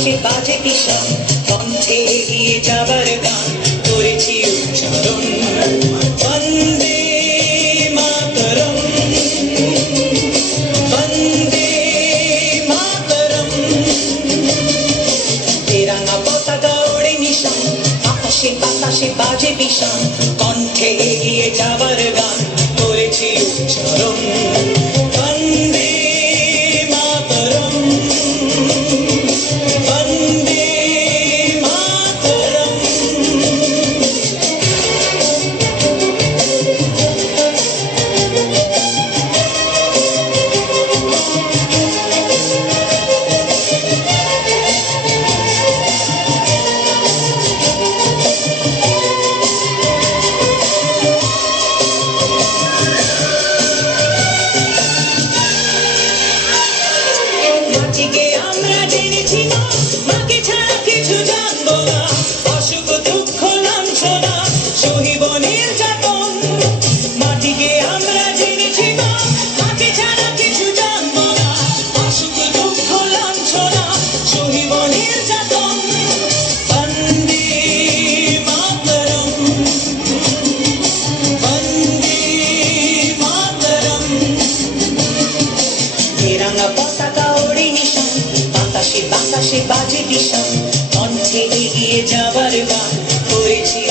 বাতাসে বাজে দিশা, কণ্ঠে এগিয়ে যাবার গান করেছি উচ্চারণ। বন্দে মাতরম, বন্দে মাতরম। তেরাঙ্গা পতাকা ওড়ে নিশান, আকাশে বাতাসে বাজে বিষাণ, কণ্ঠে এগিয়ে যাবার গান করেছি উচ্চারণ। বন্দে মাতরম, বন্দে মাতরম। মাটিকে আমরা জেনেছি না, মাকে ছাড়া কিছু জানবো না। অসুখ দুঃখ লাঞ্ছনা সহিব নির্যাতন। মাটিকে আমরা জেনেছি না, মাকে ছাড়া কিছু জানবো না। অসুখ দুঃখ লাঞ্ছনা সহিব নির্যাতন। বন্দে মাতরম, বন্দে মাতরম। তেরাঙ্গা পতাকা ওড়ে নিশান, বাতাসে বাতাসে বাজে দিশান, কণ্ঠে এগিয়ে যাবার গান করেছি